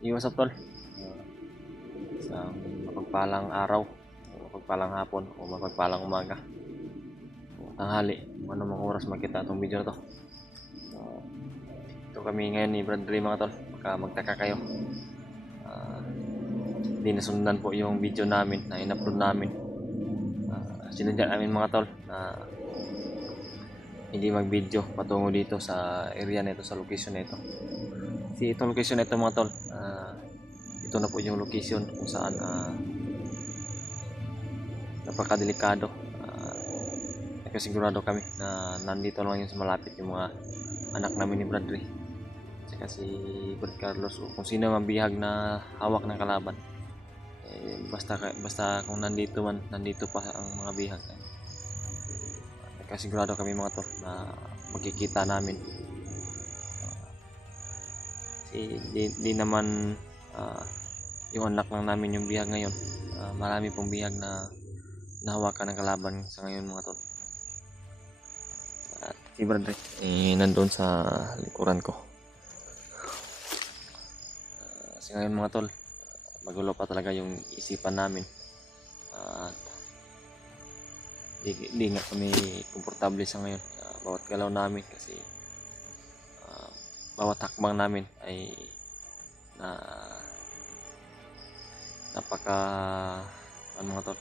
What's up, tol? Isang mapagpalang araw, mapagpalang hapon, o mapagpalang umaga, o tanghali, kung ano mang oras makita itong video na to. Ito kami ngayon ni Brad Dre, mga tol. Baka magtaka kayo. Hindi nasundan po yung video namin na in-upload namin. Sinadya namin, mga tol, na hindi mag-video patungo dito sa area na ito, sa location na ito. Kasi itong location na ito, mga tol, ito na po yung location kung saan napakadelikado. Nagkasigurado kami na nandito lang yung malapit yung mga anak namin ni Bradley at si Brad Carlos, o kung sino man bihag na hawak ng kalaban. Basta kung nandito pa ang mga bihag, nagkasigurado kami, mga tol, na magkikita namin. Kasi di naman yung anak lang namin yung bihag ngayon. Marami pong bihag na nahawakan ng kalaban sa ngayon, mga tol. At si Bradley nandun sa likuran ko. Kasi ngayon, mga tol, magulo pa talaga yung isipan namin. At di nga kami komportable sa ngayon bawat galaw namin, kasi bawat hakbang namin ay napaka mga tol,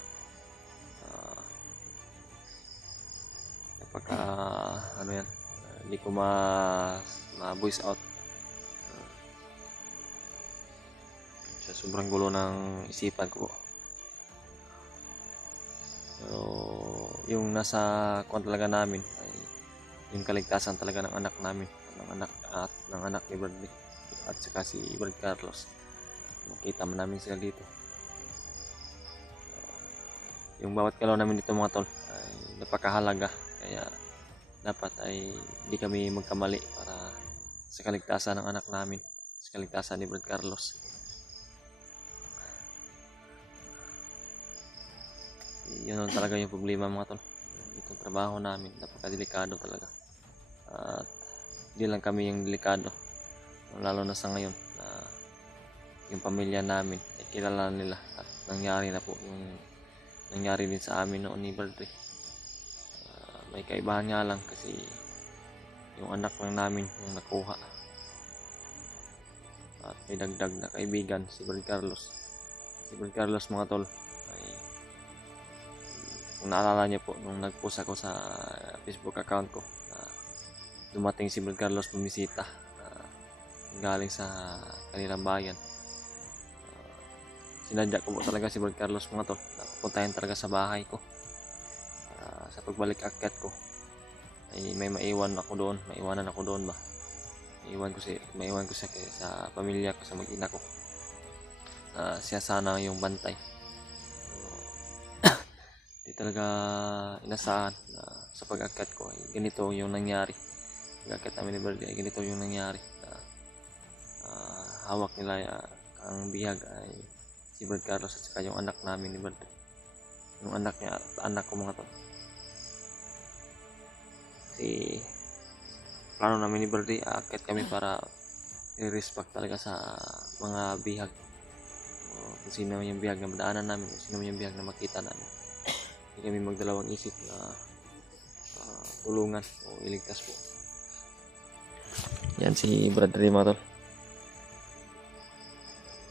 napaka yan, hindi ko ma-voice out sa sobrang gulo ng isipan ko. So, yung nasa kuwan talaga namin ay yung kaligtasan talaga ng anak namin, ng anak ni Bradley at saka si Brad Carlos. Makita man namin sila dito. Yung bawat galaw namin dito, mga tol, ay napakahalaga, kaya dapat ay hindi kami magkamali para sa kaligtasan ng anak namin, sa kaligtasan ni Brad Carlos. Yun talaga yung problema, mga tol. Itong trabaho namin, napakadelikado talaga. At hindi lang kami yung delikado, lalo na sa ngayon na yung pamilya namin ay kilala nila, at nangyari na po yung nangyari din sa amin noon ni Bradley. May kaibahan nga lang, kasi yung anak lang namin yung nakuha, at may dagdag na kaibigan, si Brad Carlos. Si Brad Carlos, mga tol, ay, kung naalala niyo po, nung nag-post ako sa Facebook account ko na dumating si Brad Carlos bumisita galing sa kanilang bayan, sinadya ko po talaga si Brad Carlos, mga tol, na pupuntahin talaga sa bahay ko para sa pagbalik akyat ko ay may maiwanan ako doon ba, maiwan ko siya sa pamilya ko, sa mag-ina ko. Siya sana yung bantay. Di talaga inasahan na sa pag-akyat ko ay ganito yung nangyari. Pag-akyat namin ni Bradley ay ganito yung nangyari, na hawak nila ang bihag ay si Brad Carlos at saka yung anak namin ni Bradley, yung anak niya at anak ko, mga tol. Kasi plano namin ni Bradley, aakyat kami para i-respect talaga sa mga bihag, o kung sino yung bihag na madaanan namin, kung sino yung bihag na makita namin. Hindi kami magdalawang isip na tulungan o iligtas po. Yan si Bradley, mga tol.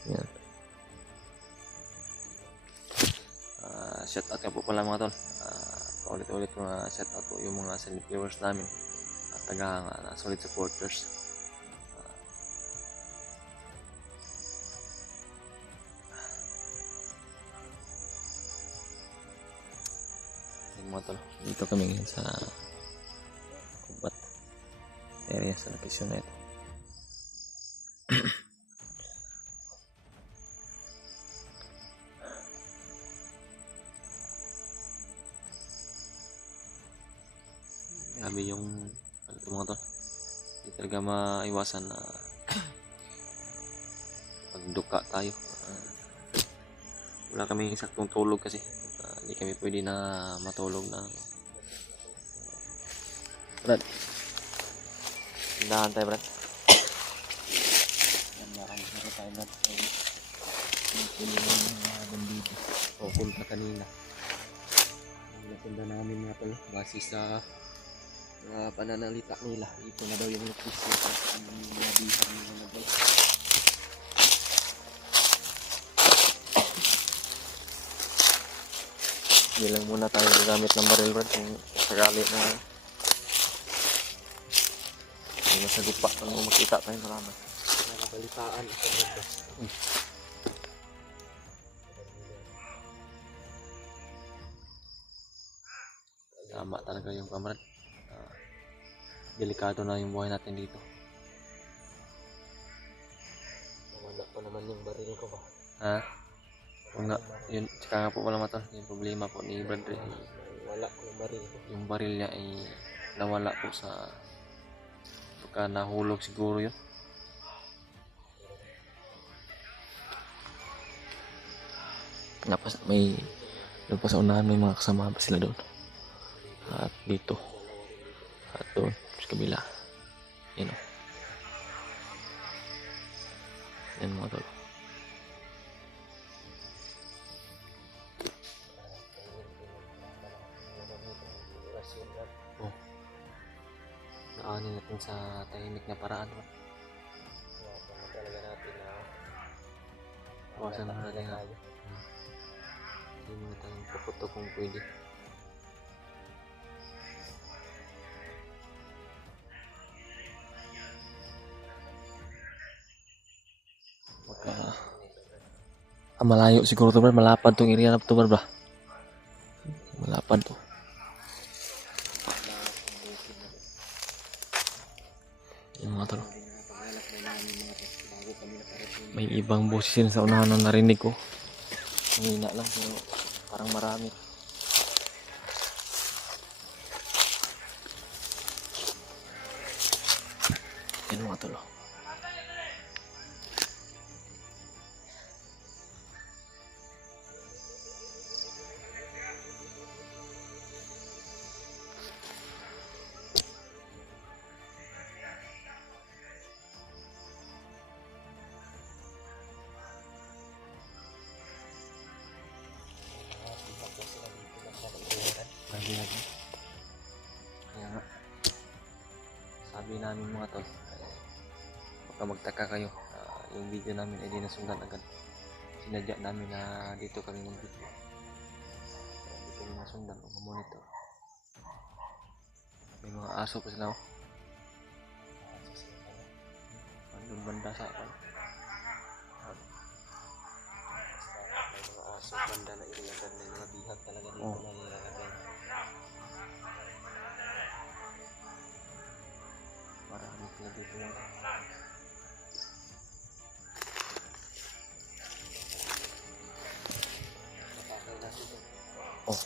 Yan. Shout out nga po pala, mga tol. Paulit-ulit mga shout out po yung mga silent viewers namin at solid supporters. Mga tol, dito kami ngayon sa Kubat area, sa location na ito. Grabe yung mga tol, hindi talaga maiwasan na pagduka tayo. Wala kami saktong tulog kasi hindi kami pwede na matulog ng Brad. Tindahan tayo, Brad. Marami tayo kalat ay pinupunin ng mga bandido o kulta kanina. Napunta namin nga pala base sa pananalita nila. Ito na daw yung location ng mga bihar nila na guys. Hindi lang muna tayo gagamit ng barrel rod kung sakali na may masagupa kung makita tayo salamat. Nabalitaan ako nito. Tama talaga yung kamrad. Delikado na yung buhay natin dito. Nawala pa naman yung baril ko ba? Ha? Kung nga, yun, tsaka nga po pala matol, yung problema po ni Bradley. Wala yung baril ko. Yung baril niya ay nawala po sa baka nahulog siguro yun. Napas, may doon pa sa unahan may mga kasama pa sila doon. At dito. At doon sa kabila. Yan o. Yan mga tol. Oh. Naanin natin sa tahimik na paraan. Talaga natin na iwasan na natin na hindi mo na tayong paputo kung pwede. Malayo siguro to, malapad tong area na to, bro. Malapad to. Yung mga tol. May ibang boses sa unahan na narinig ko. Mahina lang pero parang marami. Yan mga tol. Lagi. Kaya nga, sabi namin mga tol, baka magtaka kayo, yung video namin ay di nasundan agad. Sinadya namin na dito kami mag-video. Hindi kami nasundan o monitor. May mga aso pa sila. Andun banda sa akin. May mga aso banda na ilagad na mga bihag talaga dito na nilagay. Marami sila dito lang. Oh.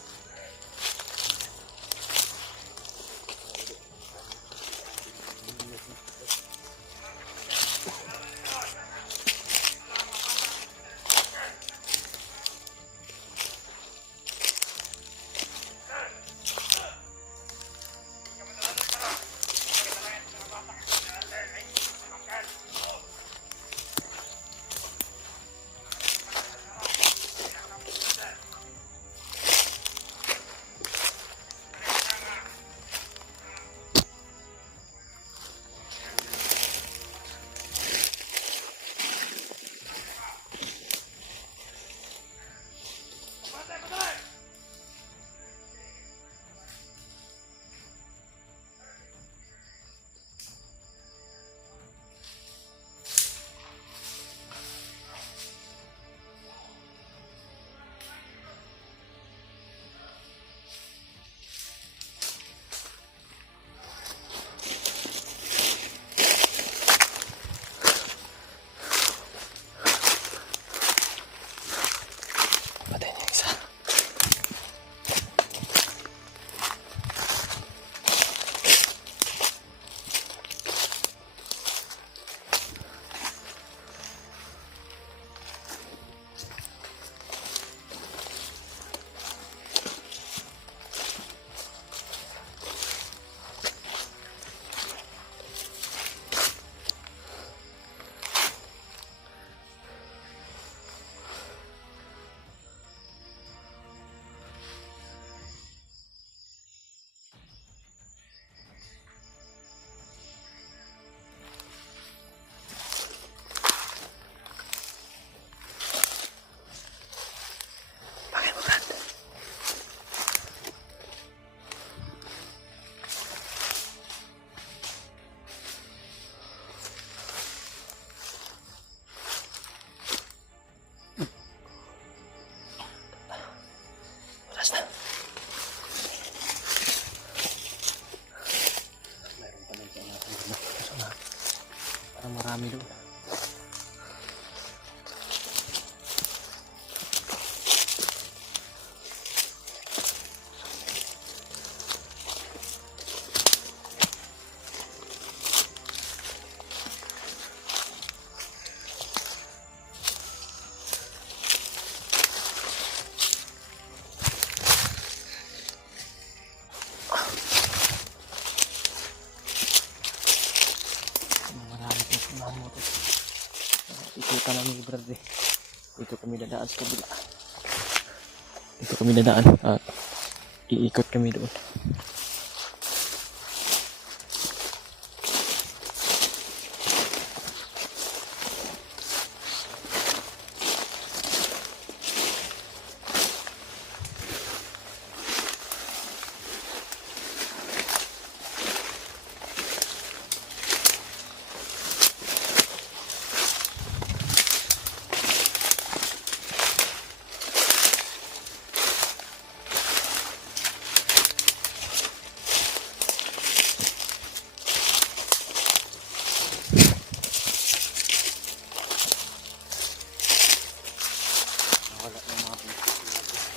nakita namin ni brother. Dito kami dadaan sa kabila. Dito kami dadaan at iikot kami doon.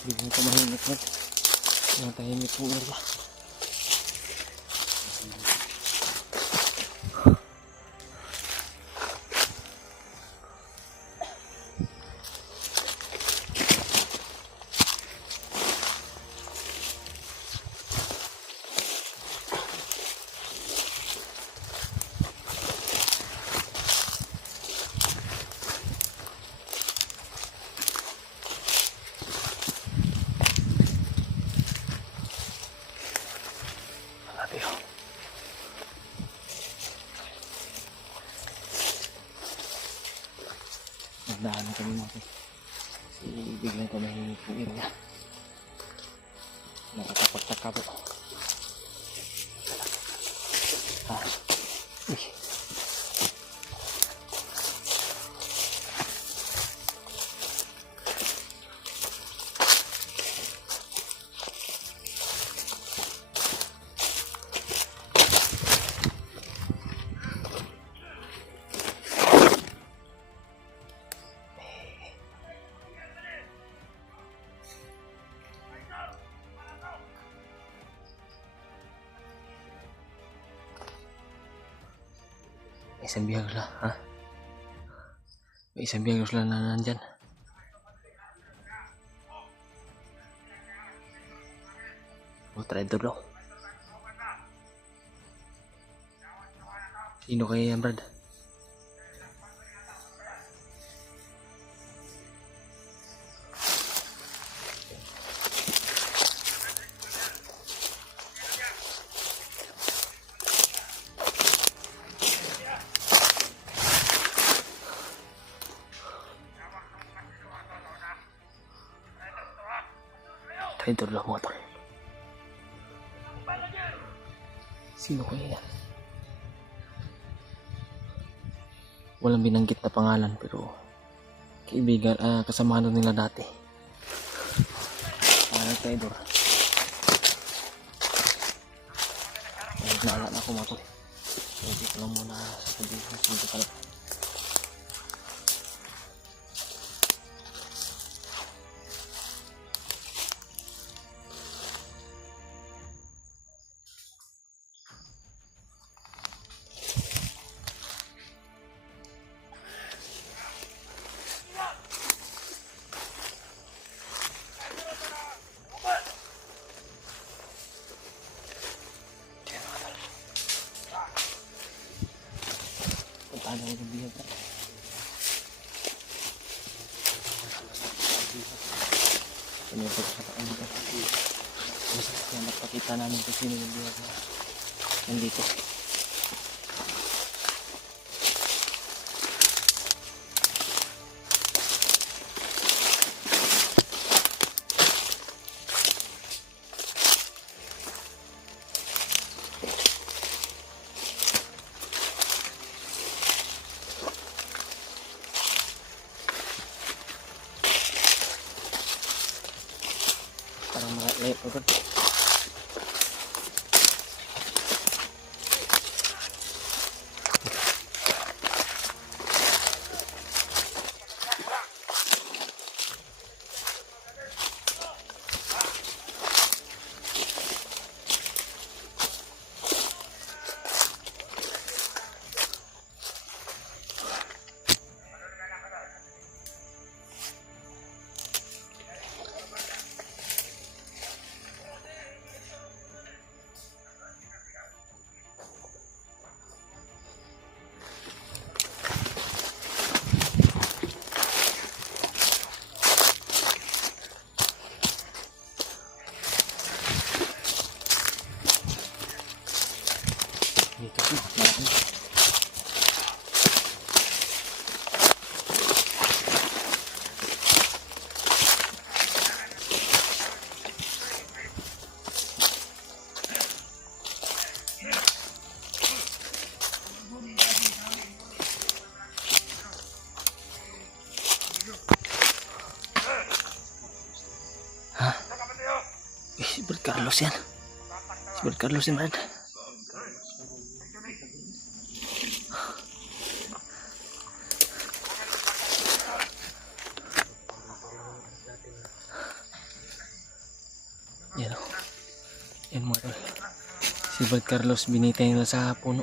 Bigyan ko mahimik na. Yung tahimik po nila. Nagdaan kami mga kasi biglang ko mahimik yung area. Nakakapagtaka po. Uy. Isang biyagos lang, ha? May isang biyagos lang na nandyan. O, traitor daw. Sino kaya yan, Brad? Traitor daw mga tol. Sino kaya yan? Walang binanggit na pangalan pero kaibigan, kasamahan nila dati. Traitor. Naalala na ako mga tol. Hindi ko lang muna sasabihin kung sino talaga. Ano yung biyag na? Ano yung pagkakataan nito? Basta napakita namin kung sino yung biyag na nandito. Parang malayo pa doon. Carlos yan. Si Brad Carlos yan, man. Yan o. Yan mga tol. Si Brad Carlos binitay nila sa puno.